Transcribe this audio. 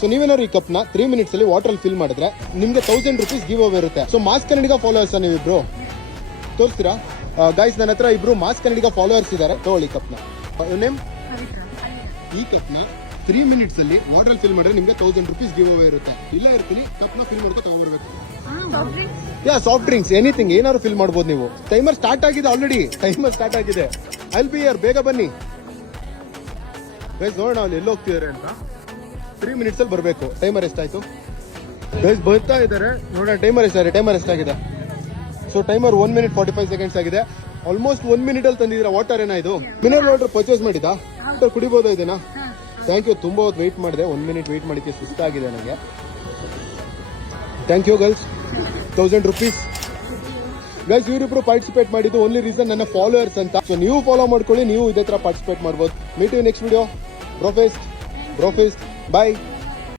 So ನೀವೇನಾದ್ರು ಈ cup ನ 3 ಮಿನಿಟ್ಸ್ ಅಲ್ಲಿ ವಾಟರ್ ಫಿಲ್ ಮಾಡಿದ್ರೆ ನಿಮ್ಗೆ 1000 rupees ಗಿವ್ ಅವೇ ಇರುತ್ತೆ. ಸೊ ಮಾಸ್ ಕನ್ನಡಿಗ ಫಾಲೋವರ್ಸ್ ನೀವಿಬ್ರು ತೋರಿಸ್ತೀರಾ? ಗೈಸ್ ನನ್ನ ಹತ್ರ ಇಬ್ರು ಮಾಸ್ ಕನ್ನಡಿಗ ಫಾಲೋವರ್ಸ್ ಇದ್ದಾರೆ. ತಗೊಳ್ಳಿ ಕಪ್ ನ. ನೇಮ್? ಈ ಕಪ್ ನ 3 ಮಿನಿಟ್ಸ್ ಅಲ್ಲಿ ವಾಟರ್ ಫಿಲ್ ಮಾಡಿದ್ರೆ ನಿಮ್ಗೆ 1000 rupees ಗಿವ್ ಅವೇ ಇರುತ್ತೆ. ಇಲ್ಲ ಇರ್ತೀನಿ ಕಪ್ ನ ಫಿಲ್ ಮಾಡ್ಕೊ ತಗೊಂಡ್ಬರ್ಬೇಕು. ಯಾ ಸಾಫ್ಟ್ ಡ್ರಿಂಕ್ಸ್ ಎನಿಥಿಂಗ್ ಏನಾದ್ರು ಫಿಲ್ ಮಾಡ್ಬೋದು ನೀವು. ಟೈಮರ್ ಸ್ಟಾರ್ಟ್ ಆಗಿದೆ ಆಲ್ರೆಡಿ. ಟೈಮರ್ ಸ್ಟಾರ್ಟ್ ಆಗಿದೆ. ಐಲ್ ಬಿ ಹಿಯರ್, ಬೇಗ ಬನ್ನಿ ಗೈಸ್. ನೋಡೋಣ ಅಲ್ಲಿ ಎಲ್ಲಿ ಹೋಗ್ತಿದ್ದಾರೆ ಅಂತ. 3 ಮಿನಿಟ್ಸ್ ಅಲ್ಲಿ ಬರಬೇಕು. ಟೈಮರ್ ಎಷ್ಟಾಯ್ತು ಗೈಸ್? ಬರ್ತಾ ಇದ್ದಾರೆ ನೋಡೋಣ. ಟೈಮರ್ ಎಷ್ಟಾಗಿದೆ? ಸೊ ಟೈಮರ್ 1 minute 45 seconds ಆಗಿದೆ. ಆಲ್ಮೋಸ್ಟ್ 1 minute ಅಲ್ಲಿ ತಂದಿದ್ದೀರಾ. ವಾಟರ್ ಏನಾಯ್ತು? ಮಿನರಲ್ ವಾಟರ್ ಪರ್ಚೇಸ್ ಮಾಡಿದಾ? ವಾಟರ್ ಕುಡಿಬೋದಾ ಇದನ್ನ? Thank you. ತುಂಬಾ ಹೊತ್ತು ವೆಯ್ಟ್ ಮಾಡಿದೆ. 1 minute ವೆಯ್ಟ್ ಮಾಡಿಕ್ಕೆ ಸುಸ್ತಾಗಿದೆ ನನಗೆ. Thank you girls. 1000 rupees guys. ಇವರಿಬ್ರು ಪಾರ್ಟಿಸಿಪೇಟ್ ಮಾಡಿದ್ದು ಓನ್ಲಿ ರೀಸನ್ ನನ್ನ ಫಾಲೋವರ್ಸ್ ಅಂತ. ಸೊ ನೀವು ಫಾಲೋ ಮಾಡ್ಕೊಳ್ಳಿ, ನೀವು ಇದೇ ತರ ಪಾರ್ಟಿಸಿಪೇಟ್ ಮಾಡ್ಬೋದು. Meet you next video. ಬ್ರೋಫೆಸ್ಟ್ ಬಾಯ್.